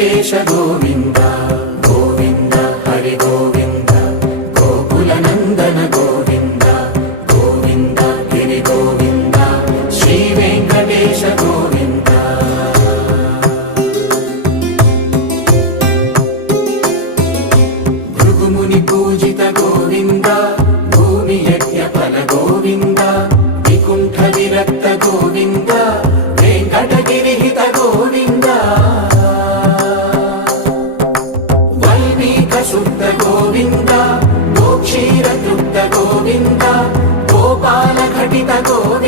వెంకటేశ గోవింద గోవింద హరి గోవింద గోకుల నందన గోవింద గోవింద గిరి గోవింద శ్రీ వెంకటేశ గోవింద భృగుముని పూజిత గోవింద భూమి యజ్ఞ ఫల గోవింద వికుంఠ విరక్త గోవింద వెంకటగిరిహిత గోవింద వల్మీక శుద్ధ గోవింద గోక్షీర తృప్త గోవింద గోపాల ఘటిత గోవింద